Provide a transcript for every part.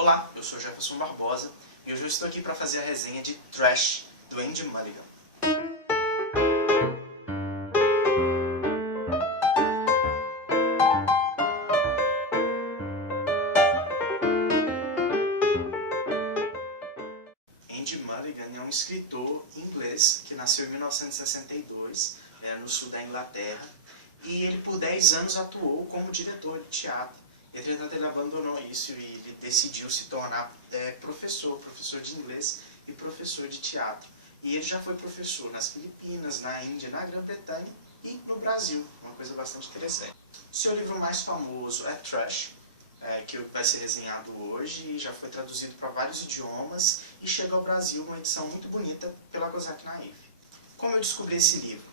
Olá, eu sou Jefferson Barbosa e hoje eu estou aqui para fazer a resenha de Trash, do Andy Mulligan. Andy Mulligan é um escritor inglês que nasceu em 1962, no sul da Inglaterra, e ele por 10 anos atuou como diretor de teatro. Entretanto, ele abandonou isso e ele decidiu se tornar professor de inglês e professor de teatro. E ele já foi professor nas Filipinas, na Índia, na Grã-Bretanha e no Brasil, uma coisa bastante interessante. Seu livro mais famoso é Trash, que vai ser resenhado hoje e já foi traduzido para vários idiomas e chega ao Brasil uma edição muito bonita pela Kozak Naif. Como eu descobri esse livro?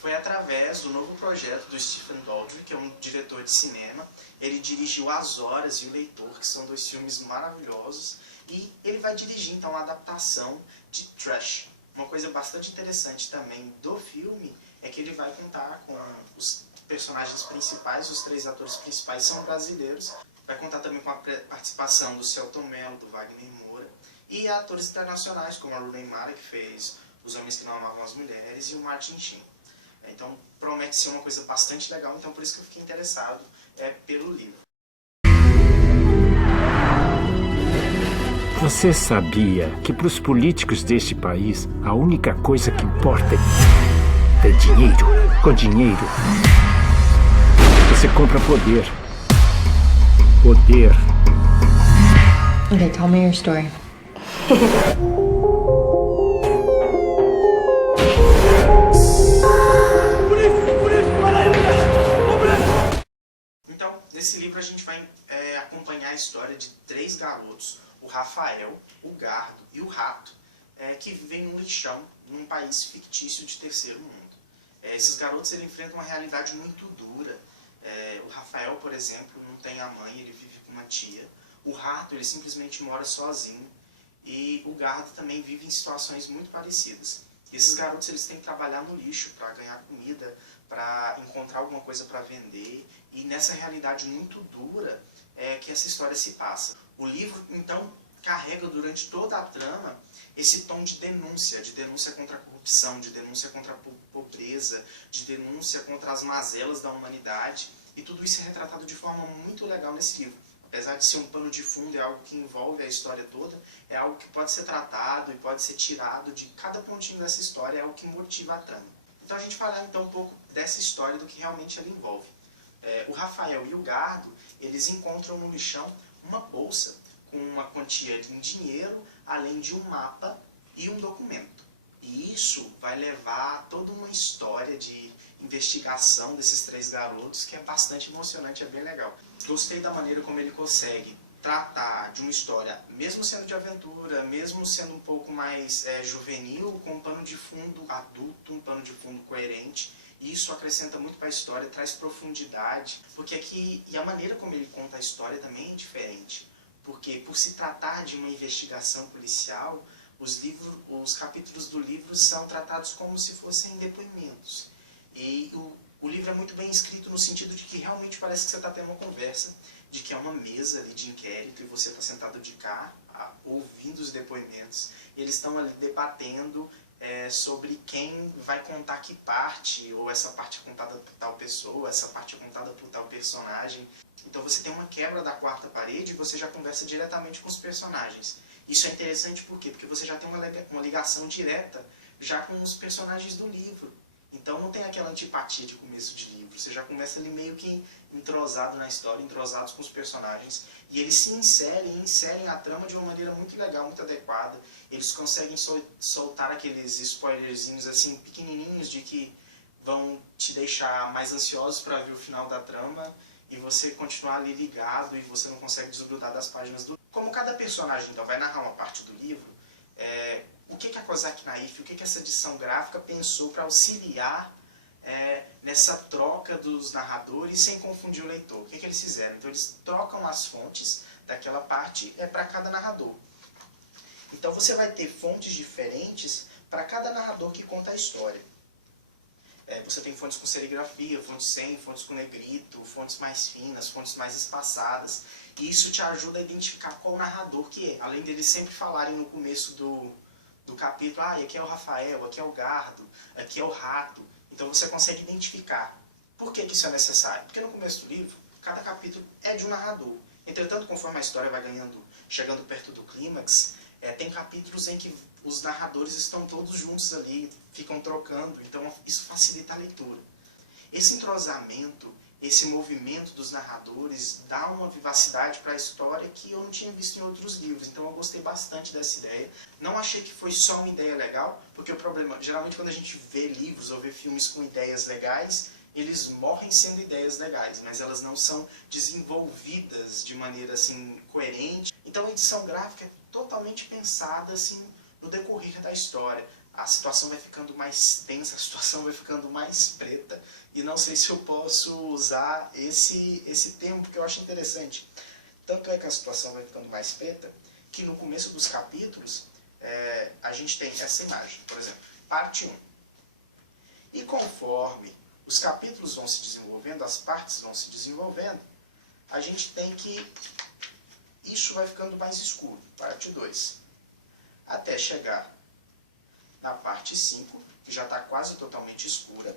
Foi através do novo projeto do Stephen Daldry, que é um diretor de cinema. Ele dirigiu As Horas e O Leitor, que são dois filmes maravilhosos, e ele vai dirigir então a adaptação de Trash. Uma coisa bastante interessante também do filme é que ele vai contar com os personagens principais, os 3 atores principais são brasileiros, vai contar também com a participação do Selton Mello, do Wagner Moura, e atores internacionais como a Rooney Mara, que fez Os Homens que Não Amavam as Mulheres, e o Martin Sheen. Então promete ser uma coisa bastante legal, então por isso que eu fiquei interessado pelo livro. Você sabia que para os políticos deste país a única coisa que importa é dinheiro? Com dinheiro você compra poder. Poder. Okay, tell me your story. Então, nesse livro a gente vai acompanhar a história de 3 garotos, o Rafael, o Gardo e o Rato, que vivem num lixão, num país fictício de terceiro mundo. Esses garotos eles enfrentam uma realidade muito dura. O Rafael, por exemplo, não tem a mãe, ele vive com uma tia. O Rato, ele simplesmente mora sozinho. E o Gardo também vive em situações muito parecidas. Esses garotos eles têm que trabalhar no lixo para ganhar comida, para encontrar alguma coisa para vender. E nessa realidade muito dura que essa história se passa. O livro, então, carrega durante toda a trama esse tom de denúncia contra a corrupção, de denúncia contra a pobreza, de denúncia contra as mazelas da humanidade. E tudo isso é retratado de forma muito legal nesse livro. Apesar de ser um pano de fundo, é algo que envolve a história toda, é algo que pode ser tratado e pode ser tirado de cada pontinho dessa história, é algo que motiva a trama. Então a gente falar então um pouco dessa história, do que realmente ela envolve. O Rafael e o Gardo, eles encontram no lixão uma bolsa com uma quantia em dinheiro, além de um mapa e um documento. E isso vai levar a toda uma história de investigação desses 3 garotos, que é bastante emocionante, é bem legal. Gostei da maneira como ele consegue tratar de uma história, mesmo sendo de aventura, mesmo sendo um pouco mais juvenil, com um pano de fundo adulto, um pano de fundo coerente. E isso acrescenta muito para a história, traz profundidade, porque aqui, e a maneira como ele conta a história também é diferente. Porque por se tratar de uma investigação policial, os capítulos do livro são tratados como se fossem depoimentos. E o livro é muito bem escrito no sentido de que realmente parece que você está tendo uma conversa, de que é uma mesa ali de inquérito e você está sentado de cá, ouvindo os depoimentos, e eles estão ali debatendo sobre quem vai contar que parte, ou essa parte é contada por tal pessoa, essa parte é contada por tal personagem. Então você tem uma quebra da 4ª parede e você já conversa diretamente com os personagens. Isso é interessante por quê? Porque você já tem uma ligação direta já com os personagens do livro. Então não tem aquela antipatia de começo de livro. Você já começa ali meio que entrosado na história, entrosados com os personagens. E eles se inserem a trama de uma maneira muito legal, muito adequada. Eles conseguem soltar aqueles spoilerzinhos assim, pequenininhos, de que vão te deixar mais ansiosos para ver o final da trama. E você continuar ali ligado e você não consegue desgrudar das páginas do livro. Como cada personagem então vai narrar uma parte do livro, o que a Kozak Naif, o que essa edição gráfica pensou para auxiliar nessa troca dos narradores sem confundir o leitor? O que eles fizeram? Então eles trocam as fontes daquela parte para cada narrador. Então você vai ter fontes diferentes para cada narrador que conta a história. Você tem fontes com serigrafia, fontes sem, fontes com negrito, fontes mais finas, fontes mais espaçadas. E isso te ajuda a identificar qual narrador que é. Além deles sempre falarem no começo do capítulo, aqui é o Rafael, aqui é o Gardo, aqui é o Rato. Então você consegue identificar. Por que isso é necessário? Porque no começo do livro, cada capítulo é de um narrador. Entretanto, conforme a história vai chegando perto do clímax, tem capítulos em que os narradores estão todos juntos ali, ficam trocando, então isso facilita a leitura. Esse entrosamento, esse movimento dos narradores dá uma vivacidade para a história que eu não tinha visto em outros livros, então eu gostei bastante dessa ideia. Não achei que foi só uma ideia legal, porque o problema, geralmente quando a gente vê livros ou vê filmes com ideias legais, eles morrem sendo ideias legais, mas elas não são desenvolvidas de maneira assim coerente. Então a edição gráfica é totalmente pensada assim no decorrer da história. A situação vai ficando mais tensa, a situação vai ficando mais preta, e não sei se eu posso usar esse termo, porque eu acho interessante. Tanto é que a situação vai ficando mais preta, que no começo dos capítulos, a gente tem essa imagem, por exemplo, parte 1. E conforme os capítulos vão se desenvolvendo, as partes vão se desenvolvendo, a gente tem que isso vai ficando mais escuro, parte 2. Até chegar na parte 5, que já está quase totalmente escura.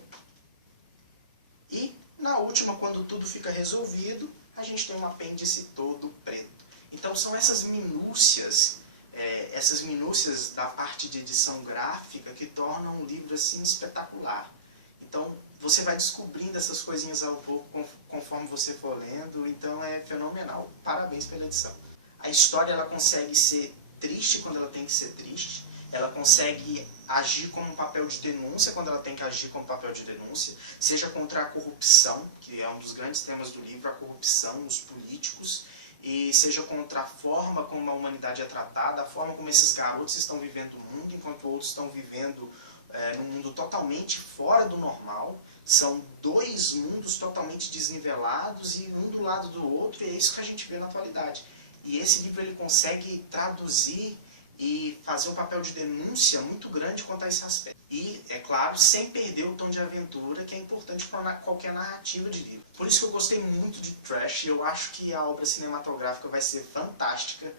E na última, quando tudo fica resolvido, a gente tem um apêndice todo preto. Então são essas minúcias da parte de edição gráfica que tornam o livro assim espetacular. Então você vai descobrindo essas coisinhas ao pouco conforme você for lendo, então é fenomenal. Parabéns pela edição. A história ela consegue ser triste quando ela tem que ser triste, ela consegue agir como um papel de denúncia quando ela tem que agir como papel de denúncia, seja contra a corrupção, que é um dos grandes temas do livro, a corrupção, os políticos, e seja contra a forma como a humanidade é tratada, a forma como esses garotos estão vivendo o mundo, enquanto outros estão vivendo num mundo totalmente fora do normal. São dois mundos totalmente desnivelados e um do lado do outro, e é isso que a gente vê na atualidade. E esse livro ele consegue traduzir e fazer um papel de denúncia muito grande quanto a esse aspecto. E, é claro, sem perder o tom de aventura, que é importante para qualquer narrativa de livro. Por isso que eu gostei muito de Trash, e eu acho que a obra cinematográfica vai ser fantástica,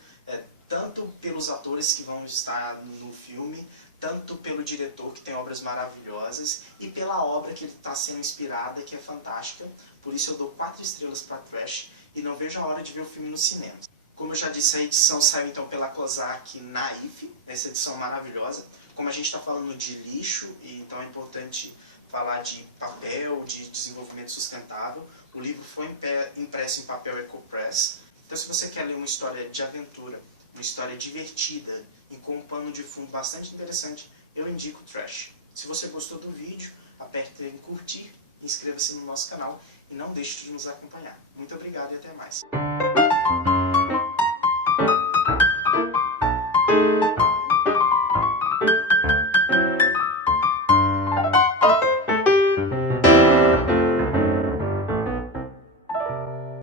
tanto pelos atores que vão estar no filme, tanto pelo diretor, que tem obras maravilhosas, e pela obra que ele está sendo inspirada, que é fantástica. Por isso eu dou 4 estrelas para Trash, e não vejo a hora de ver o filme no cinema. Como eu já disse, a edição saiu então pela Kozak Naif, essa edição maravilhosa. Como a gente está falando de lixo, e então é importante falar de papel, de desenvolvimento sustentável, o livro foi impresso em papel EcoPress. Então se você quer ler uma história de aventura, uma história divertida e com um pano de fundo bastante interessante, eu indico Trash. Se você gostou do vídeo, aperte em curtir, inscreva-se no nosso canal e não deixe de nos acompanhar. Muito obrigado e até mais.